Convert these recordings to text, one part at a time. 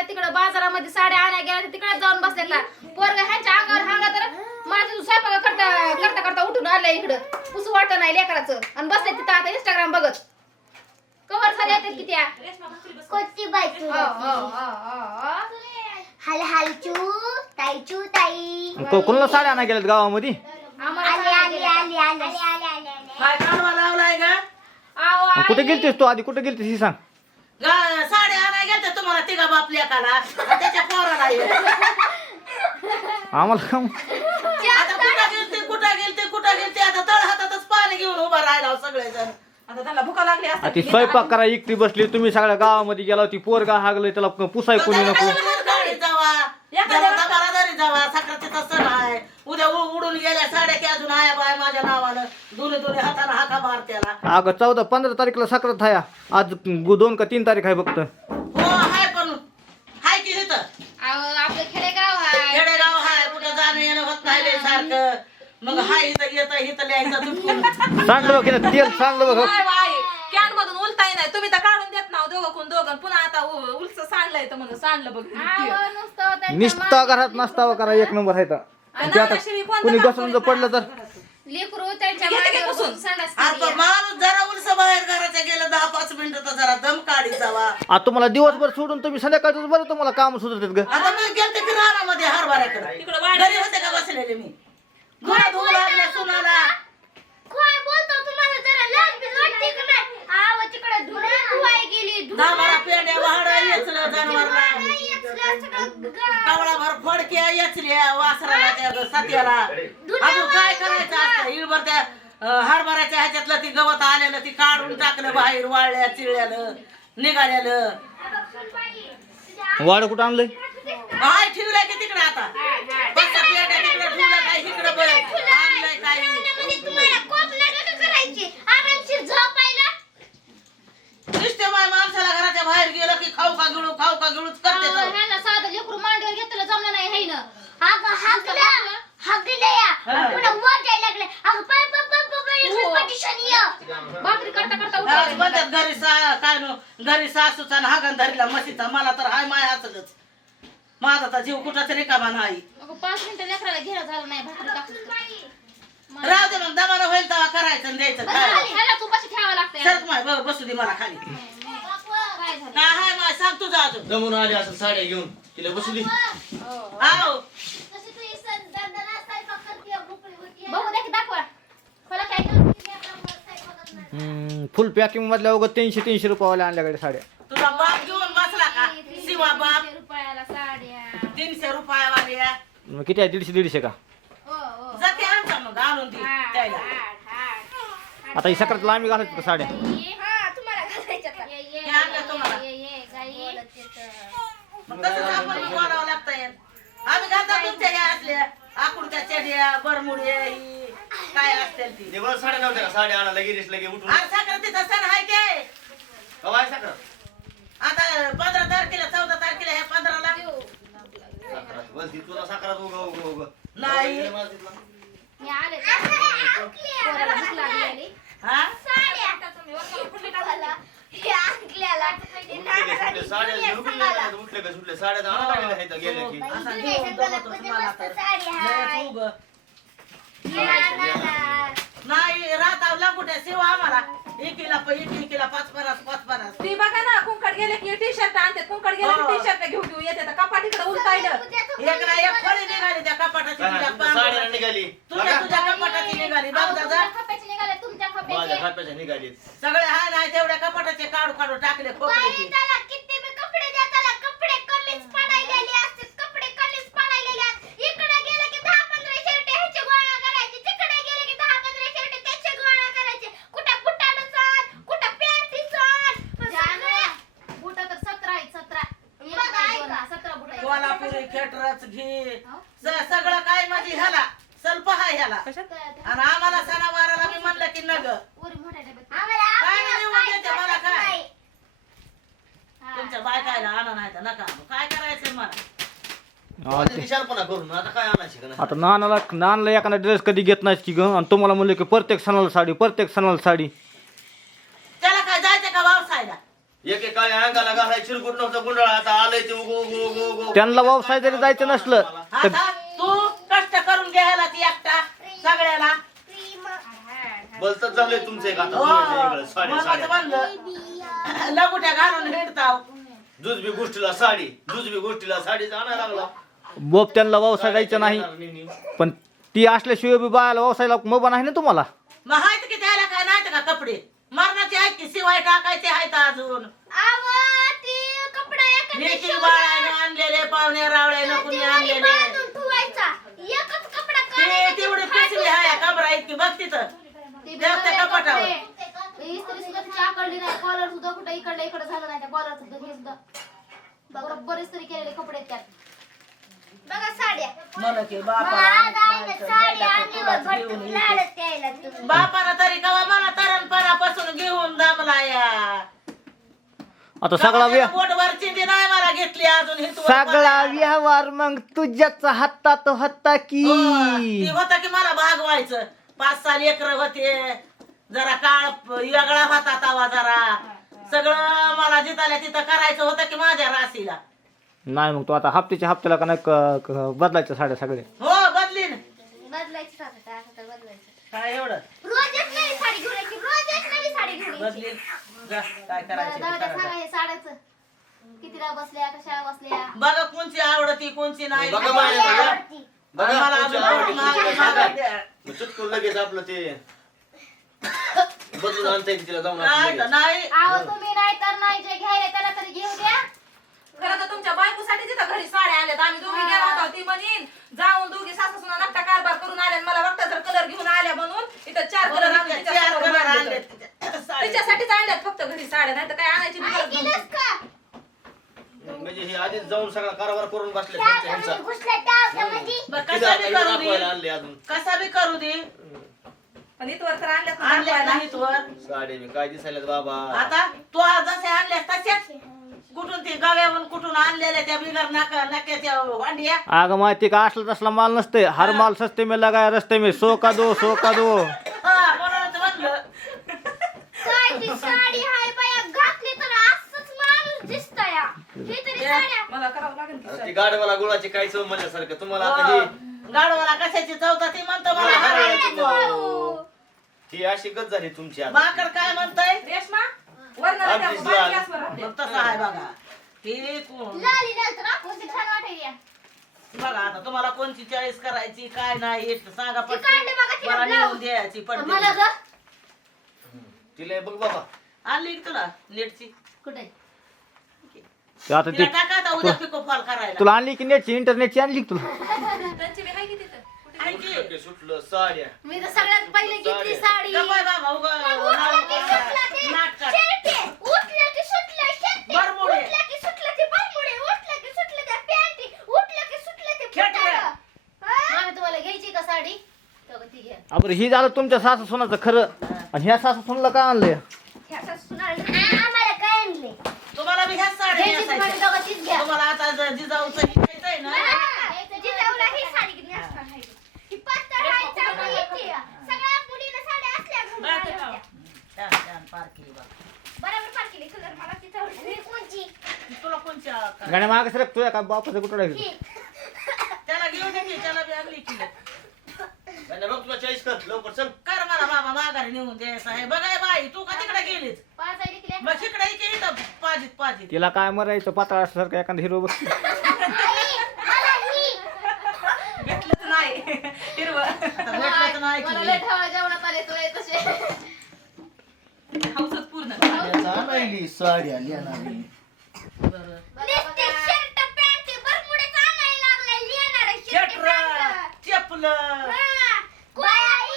बसल्या तिकडे बाजारामध्ये साड्या आणायला गेल्या तर तिकडे जाऊन बसल्या पोरग ह्यांच्या अंगावर हांगा तर माझं स्वयंपाक करता करता करता उठून आलं इकडं. पुसू वाटत नाही लेकराचं. आणि बसले तिथं आता इंस्टाग्राम बघत. कवर झाले येतात किती? कोणती हो, हो, हो, हो, हो. हाल हाल चू ताई चू ताई. को- कोणाला साड्या आणा गेल्यात गावामध्ये? आम्हाला आले साड्या आले गेल्या. आले आले. आले आले आले काय काढवा लावलाय का? आहो, आई. कुठे गेलतीस तू आधी? कुठे गेलतीस? ही सांग. गा- साड्या तुम्हाला तिघा बाप त्याच्या पोराला हे. आम्हाला काम आता कुठं गेलते कुठं गेलते कुठं गेलते आता तळ हातातच पाणी घेऊन उभा राहिला सगळेजण. आता त्याला भुका लागली आ असतात ती स्वयंपाक करा एकटी बसली तुम्ही सगळ्या गावामध्ये गेला ती पोरगा हागले त्याला पुसाय कोणी नको. गाडी जावा? जावा साखराचे सण आहे उद्या उ- उडून गेल्या साड्या की अजून आया बाय माझ्या नावानं. दोन्ही दोन्ही हाताने हाका मार त्याला अगं चौदा पंधरा तारीखला साखरात आहे आज गु- दोन का तीन तारीख आहे फक्त हो हाय पण हाय की इथं आहो, आपलं खेडेगाव आहे खेडेगाव हाय कुठं जाणं येणं होत नाही लय सारखं मग हाय इथं येतं इथं लिहायचं चुटकून सांगलं बघ तेल सांगलं बघ. काय बाई कॅन मधून उलताही नाही. तुम्ही तर काढून देत ना दोघं कोण दोघं. पुन्हा आता उ- उलस सांडलंय तर म्हणून सांडलं बघ नुसतं त्यांच्या निस्ता घरात नसतावा करा एक नंबर आहे तर. ते आता कुणी घसरून जर पडलं तर लेकरू त्यांच्या घेते का मांडीवर पुसून? बसून संडास आता केली. माणूस जरा उलस बाहेर घराच्या गेलं दहा पाच मिनिटं तर जरा दम काढी जावा. तुम्हाला दिवसभर सोडून तुम्ही संध्याकाळचं बरं तुम्हाला काम सुचत ग. आता मी गेलते की रानामध्ये हरभऱ्याकडे. तिकडं घरी होते का बसलेले मी? धुणं धुवू लागले सुनाला. काय बोलतो तुम्हाला जरा लाज वाटते का नाही? आव तिकडे धुणे धुवाय गेली पेंड्या वाहडा येचलं जनावरला फडक्या येचल्या वासराला त्या सत्याला. अजून काय करायचं असतं? इळभर त्या अं, हरभऱ्याच्या ह्याच्यातलं ती गवत आलेलं ती काढून टाकलं बाहेर वाळल्या चिळल्यालं निघालेलं वाड कुठं आणलंय? हाय ठेवलंय की तिकडे आता? बस पेंड्या तिकडे ठेवलं काय इकडे बघ. आणलंय झोपायला. नुसते माय माणसाला घराच्या बाहेर गेलं की खाऊ का गिळू खाऊ का गिळूच करते आहो, तो. हो. भाकरी करता करता आज उठायला म्हणतात घरी सा काय नो घरी सासूचा आणि हागण धरीला म्हशीचा. मला तर हाय माय असलच माझा तर जीव कुठाच रिकामा नाही. अगं, पाच मिनिटं लेकराला घेणं झालं नाही भाकरी टाकून राहू दे मग दमानं होईल तेव्हा करायचं आणि द्यायचं काय? ह्याला तुपाशी ठेवावं लागतंय. सरक माय ब- बसू दे मला खाली. काय झालं? काय हाय माय सांग तुझं अजून. जमून आली असं साड्या घेऊन. तिला बसली बघू दाखवा. खोला काय? हम्म, फुल पॅकिंग मधल्या वगैरे तीनशे तीनशे रुपयावाल्या आणल्याकडे साड्या. तुझा बाप घेऊन बसला का? शिवा बाप. रुपयाला साड्या. तीनशे रुपयावाली आहे. मग किती आहे? दीडशे दीडशे का? हो हो. जाते आणता मग आणून दे त्याला. आता ही सकाळला आम्ही का साड्या? हा, हे. मग तसंच आपण घालता तुमच्या ह्या असल्या. आकुडच्या चेड्या बरमुड्या ही काय असतील ती? देवर साड्या नव्हत्या का? साड्या आणायला गिरीश लगे उठून. आज संक्रांतीचा सण आहे के? कवाय साखर? आता पंधरा तारखेला चौदा तारखेला ह्या पंधराला. साखरात. बोलती तुला साखरात उग उग उग नाही. मी आले का? पोराला भूक लागली आली. हा? साड्या. उठले का सुटले? साड्या आणा लागल्या आहेत गेल्या की? असा घेऊन जमतच मला तर. लयच उग. लागुट्या सेवा आम्हाला. एकीला प- एक एकीला पाच पन्नास पाच पन्नास ती बघा ना कुंकड गेले की टी शर्ट आणते. कुंकड गेले की हो. टी शर्ट घेऊन घेऊन येते कपाट इकडे उलटायलं. एक ना एक फळी निघाली. त्या कपाटाची तुझ्या साड्या. निघाली. तुझ्या बघा. तुझ्या कपाटाची निघाली. बघ दादा. माझ्या. खाप्याच्या निघाली सगळे हाय नाही तेवढ्या कपाटाचे काढू काढू टाकले खोकरीचे किती बी कपडे द्या त्याला कपडे कमीच पडायलेले असते कपडे कमीच पडायलेले असते इकडे गेले की दहा पंधरा शर्ट ह्याचे गोळा करायचे तिकडे गेले की दहा पंधरा शर्ट त्याचे गोळा करायचे कुठं बुटानं चाल कुठं पॅन्टी चाल जानू, बुटं तर सतरा आहेत, सतरा. एक बघ, नाही, ऐका. दोन नाही, सतरा बुटं आहेत. कोल्हापुरी खेटरच घे हो? स- सगळं काय माझी ह्याला स्वल्प हाय ह्याला आणि आम्हाला सणावाराला मी म्हणलं की नग वरी मोठ्या डब्यात. आम्हाला काय नाही निवडून आपल्याला देते मला काय? काय. तुमच्या बायकायला आणा नाही तर नका काय करायचं मला? हा, ते- विचारपणा करून आता काय आणायची का नाही? आता नानाला नानाला एखादा ड्रेस कधी घेत नाहीस की ग? आणि तुम्हाला म्हणलं की प्रत्येक सणाला साडी प्रत्येक सणाला साडी. त्याला काय जायचं का व्यवसायला एक एक काळ्या अंगाला घालाय चिरकुट नव्हतं गुंडाळा आता आलंय ते उगो उगो उगो उगो. त्यांना व्यवसाय जरी जायचं नसलं तर आता तू कष्ट करून घ्यायला ती एकटा सगळ्याला बलतच झालंय तुमचं एक आता. हो, साड्या लगुट्या घालून हिंडताव. जुजबी गोष्टीला साडी जुजबी गोष्टीला साडी आणायला लागला बोप त्यांना नाही. पण ती असल्याशिवाय बी बायाला व्यवसायाला मोबा नाही ना तुम्हाला? मग आहेत की त्याला काय नाही का कपडे? मरणाचे आहेत की शिवाय टाकायचे आहेत अजून? आवा, ते कपडा लेकी बाळाने आणलेले पाहुणे रावळे होता, नकुनी ते वाली आणलेले. बांधून ठेवायचा. एकच कपडा ते काढायचा, तेवढी फाटून पिशवी आहे कबरा इतकी बघ तिथं. ती त्या बघा त्या कपाटावर. कपडे. स्त्री सुद्धा तिची आकडली नाही कॉलर सुद्धा कुठं इकडलं इकडं झालं नाही त्या कॉलर सुद्धा हे सुद्धा. बरोबर इस्त्री केलेले कपडे आहेत त्यात. बघा साड्या. म्हणा की आज बापाला आईनं साडी आणली व भटकून लाडत यायला तुम्ही. बापाला तरी कवा मला तरणपणापासून घेऊन दामला या. आता सगळा व्य नाही मला घेतली अजून हितवर सगळा. व्यवहार मग तुझ्याच हातात होता की? हो, ती होता की मला भागवायचं. पाच सहा लेकर होते. जरा काळ वेगळा होता तवा जरा. सगळं मला जिताल्या तिथं करायचं होतं की माझ्या राशीला. नाही मग तू आता हप्त्याच्या हप्त्याला का नाही क- क- बदलायच्या साड्या सगळे? हो बदलीन बदलायची तर बदलायची. काय एवढं? नवी साडी घेऊन यायची, नवी साडी घेऊन यायची. जा, काय करायचं ते दादा सांगा करायचं. हे साड्याचं. कितीला बसल्या कशा बसल्या? बघा कोणची आवडती कोणची नाही. बघा मला अजून महाग- महाग. द्या. मग चुटकून लगेच आपलं ते बदलून आणता येईल तिला जाऊन नाही आपण तर लगेच. नाही आहो तुम्ही नाही तर नाही जे घ्यायला त्याला तरी घेऊ द्या खरं तर तुमच्या बायकोसाठी तिथं घरी साड्या आल्यात आम्ही दोघी गेलो होतो ती म्हणीन जाऊन दोघी सासू सुना कारभार करून आल्या आणि मला वाटतं जर कलर घेऊन आल्या म्हणून इथं चार कलर बरं, चार कलर आणले साडी. तिच्यासाठीच आणल्यात फक्त घरी साड्या नाही तर काय आणायची गरज. का? म्हणजे हे आधीच जाऊन सगळा कारभार करून बसले. बरं, कसा बी करू दे. आणले अजून. कसा बी करू दे. पण इथवर तर आणल्यात ना आणल्या दाखवायला. नाहीत वर. साडे बी काय दिसायला बाबा? आता तू आज जसे आणल्या कुठून ते गाव्यावरून कुठून आणलेल्या त्या बिगर नाका नाक्याच्या वांडिया. अगं माहिती का असला तसला माल नसते हर माल सस्ते में लगाया रस्ते में सो का दो सो का दो. हा म्हणूनच म्हणलं काय ती साडी हाय बाया घातली तर असंच माणूस दिसतोय हा. ही तरी साड्या मला करावं लागेल की आता ती गाडवाला गुळाची काय चव म्हणल्यासारखं? तुम्हाला आता ही. गाडवाला कशाची चौथा ती म्हणतो मला चव. ही अशी गत झाली तुमची आता. माकड काय म्हणतोय? रेशमा वरनं आमची त्या लाल. बाई गॅसवर राहते. मग तसं आहे बघा. हे कोण? लाली लाल तर आपण कोणती छान वाटेल बघा आता तुम्हाला कोणची चॉईस करायची काय नाही हे सांगा ती काढली बघा तिला मला ब्लाऊज. नेऊन द्यायची मला पडते ग तिला हे बघ बाबा. आणली की तुला? नेटची. कुठे? आता तिला ती टाका आता उद्या पिको फॉल करायला तुला आणली की नेटची इंटरनेटची आणली की तुला त्यांची बी आहे की तिथं कुठे आहे की? सुटलं की सुटलं साड्या मी तर सगळ्यात पहिले घेतली साडी गप्पाय बाबा उगा- उठलं की सुटलं ते नाटकात. शेरटे. उठलं की सुटलं शेरटे. बरमुडे. उठलं की सुटलं ते बरमुडे. उठलं की सुटलं त्या पॅन्टी. उठलं की सुटलं ते खेकडे. फुटाणं. हा? मामी तुम्हाला घ्यायची का साडी तर ती घ्या आपण ही झालं तुमच्या सासू सोनाचं खरं आणि ह्या सासू सोनाला काय आणलंय ह्या सासूनाला- आ- आवडली. ही कोणची तुला कोणच्या गाण्या माग सर तुझ्या का बापाचं कुठं राहिलं ही. त्याला घेऊन दे की, त्याला बी आणली की आणि बघ तुला चॉईस कर लवकर चल कर मला बाबा माघारी नेऊन द्यायचं आहे बघाय बाई तू का तिकडे गेलीस? मग इथं पाजीत पाजीत तिला काय मरायचं पातळ सारखं एखादा हिरो ही. घेतलंच नाही हिरवं आता भेटलं तर नाही मला की. लय ठेवा जेवणात आले तुला येत तसे हौसच पूर्ण बरं. नुसते शर्ट पॅन्ट बरमुडेच आणायला लागलाय लिहिणारे शर्ट खेटरा, पॅन्ट. चपलं हा. बाई,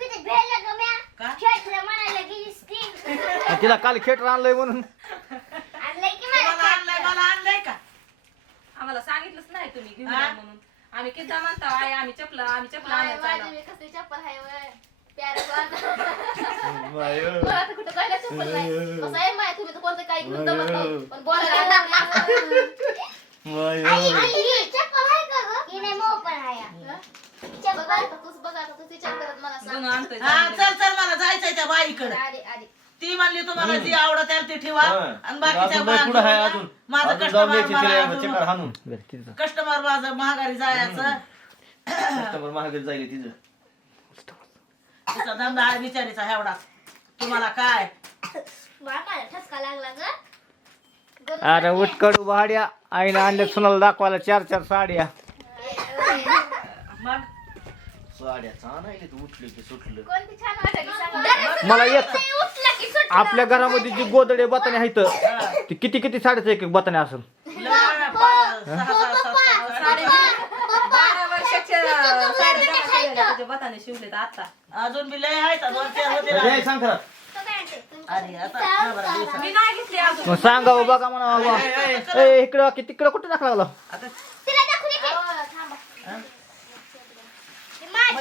किती भेलं गं म्या. का? खेटलं म्हणायला गेलीस ती. आणि तिला काल खेटर आणलंय म्हणून. आणलंय की मला तुम्हाला आणलंय खेटलं. मला आणलंय का? आम्हाला सांगितलंच नाही तुम्ही घेऊन हा? या म्हणून. आम्ही किती म्हणता आई आम्ही चपला आम्ही चपला माय, आणायला माझी चाललो. मी कसली चप्पल आहे वय? प्यारं मला तर कुठं जायला चप्पल नाही. कसं आहे माय तुम्ही तर कोणतं काही घेऊन जमत नाही. पण बोलायला लागलं. आई, आई, ही चप्पल आहे का गं? ही नाही, मऊ पण आहे. बघा. आता तूच बघा आता तूच विचार करत मला दोन सांग. आणतोय हा चांगले. चल चल मला जायचंय त्या बाईकडे. आली ती म्हणली तुम्हाला जी आवडत त्याला ती ठेवा. आणि बाकीच्या अजून लय पुढं आहे बाया अजून माझं अजून जाऊन कस्टमर द्यायची तिला मला चक्कर हाणून. बरं, तिथं. कस्टमर माझं महागारी जायचं. कस्टमर महागत जाईल तिचं तिचा धंदा आहे बिचारीचा एवढा. तुम्हाला काय? मला ठसका लागला ग. अरे उटकडू भाड्या आईने आणल्या सुनाला दाखवायला चार चार साड्या. साड्या छान आहे तू उठली की सुटलं. कोणती छान वाटली सांगा. मला येत उठला की सुटला. आपल्या घरामध्ये जी गोदडे बताने आहेत ती किती किती साड्याचं एक एक बताने असेल लय पा- सहा सहा सात सात साडे बारा वर्षाच्या साड्या जमा केलेल्या तुझ्या बताने शिवले तर आता. अजून बी लय आहेत दोन चार होते ए, ना. सांग खरं. अरे आता हा बरं, दिवसा. मी नाही घेतली अजून. मग सांगावं बघा म्हणा बाबा ए इकडं की तिकडं कुठं टाकला लागला? आता तिला दाखवू दे की. अहो, थांबा का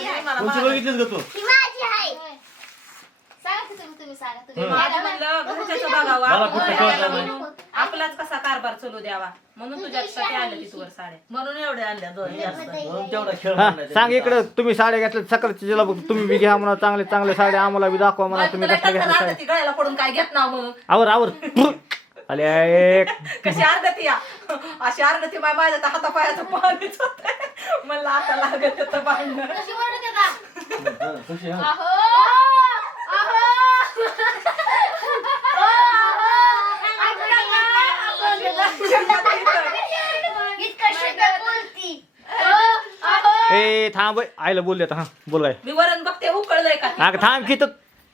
तू म्हणलं घरच्याचं बघावं मला कुठं नाही. आपलाच कसा कारभार चालू द्यावा? म्हणून तुझ्यासाठी आलं तिथवर साड्या. म्हणून एवढे आणल्या दोन जास्त. म्हणून तेवढा खेळ हा मांडायचा. सांग इकडं तुम्ही साड्या घेतल्या सकाळची जिला बघ तुम्ही बी घ्या म्हणा चांगले चांगले साड्या आम्हाला बी दाखवा म्हणा तुम्ही कसल्या घेतल्या साड्या. गळ्याला पडून काय घेत ना म्हणून. आवर आवर. आले एक कशी अर्धती या? अशी अर्धती माय माझ्या तर हातापायाचं पाणीच होत मला आता लागत होतं भांडणं. कशी ओरडते का? कशी, हं. अहो अहो. इतकं शुद्ध बोलती. ए थांब आईला बोलले हा. बोलाय मी वरण बघते उकळलंय का? अगं थांब की तर.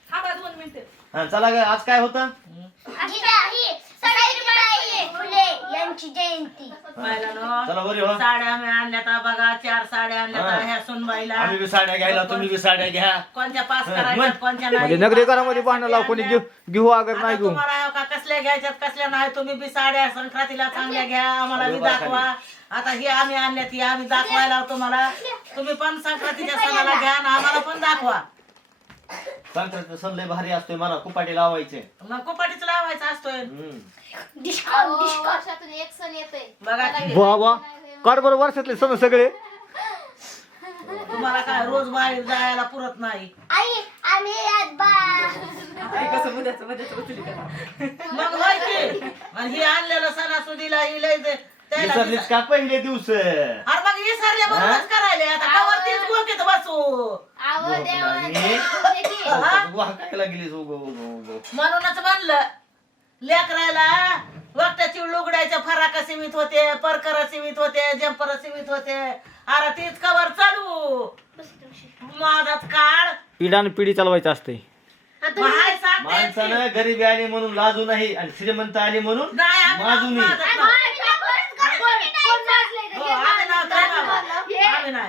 थांबा दोन मिनिटं. हा, चला ग आज काय होतं? यांची जयंती? चला साड्या मी आणल्या तर बघा चार साड्या आणल्या हा. ह्या सुनबाईला. आम्ही बी साड्या घ्यायला तुम्ही बी साड्या घ्या. कोणत्या पास हा, करायच्या मग. कोणत्या म्हणजे नाही? नगरी घरामध्ये भांडण लाव कोणी घेऊ घेऊ अगर आता नाही घेऊ तुम्हाला हो का? कसल्या घ्यायच्यात कसल्या नाही? तुम्ही बी साड्या संक्रांतीला चांगल्या घ्या आम्हाला बी दाखवा. आता ही आम्ही आणल्यात ही आम्ही दाखवायला तुम्हाला. तुम्ही पण संक्रांतीच्या सणाला घ्या आणि आम्हाला पण दाखवा. संक्रांत सण लय भारी असतोय मला कुपाटी लावायचे. मग कुपाटीच लावायचा असतोय. हम्म. डिस्काउंट अहो, डिस्काउंट. वर्षातून एक सण येतोय. बघा की वा वा. काढ बरं वर्षातले सण सगळे. तुम्हाला काय रोज बाहेर जायला पुरत नाही. आई आम्ही आज बा मग होय की. आणि ही आणलेलं सणासुदीला ही लय दे- त्याला विसरलीस का पहिले दिवस? अरे मग विसरल्या म्हणूनच करायले. आता कवर तेच गोकीत बसू. अहो बोल देवा नाही. बोलते की. वाकायला गेलीस उगो उगो उगो म्हणूनच म्हणलं लेकरायला वक्ताची लुगड्याच्या फराका सीमित होते परकर सीमित होते जम्पर सीमित होते. अरे तीच कवर चालू. माझाच काळ. आणि पिढी चालवायचं असते हाय सांगते माणसानं गरिबी आली म्हणून लाजू नाही आणि श्रीमंत आली म्हणून नाही आम्ही नये. माझं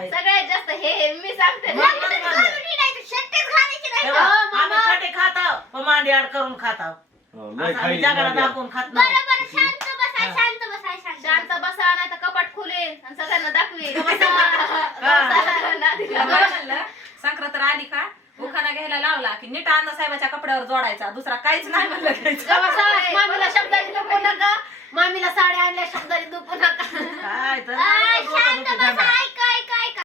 सगळ्यात जास्त हे हे मी सांगते. हे मांडी आड करून हो, जगाला. दाखवून खात नाही बरोबर शांत बसा नाही तर कपाट खुले आणि सगळ्यांना दाखवी संक्रांत आली का उखाणा घ्यायला लावला की नीट अण्णा साहेबाच्या कपड्यावर जोडायचा दुसरा काहीच नाही म्हणलं नको नका मामीला साड्या आणल्या शब्दाने दुखू नका. काय तर डोकं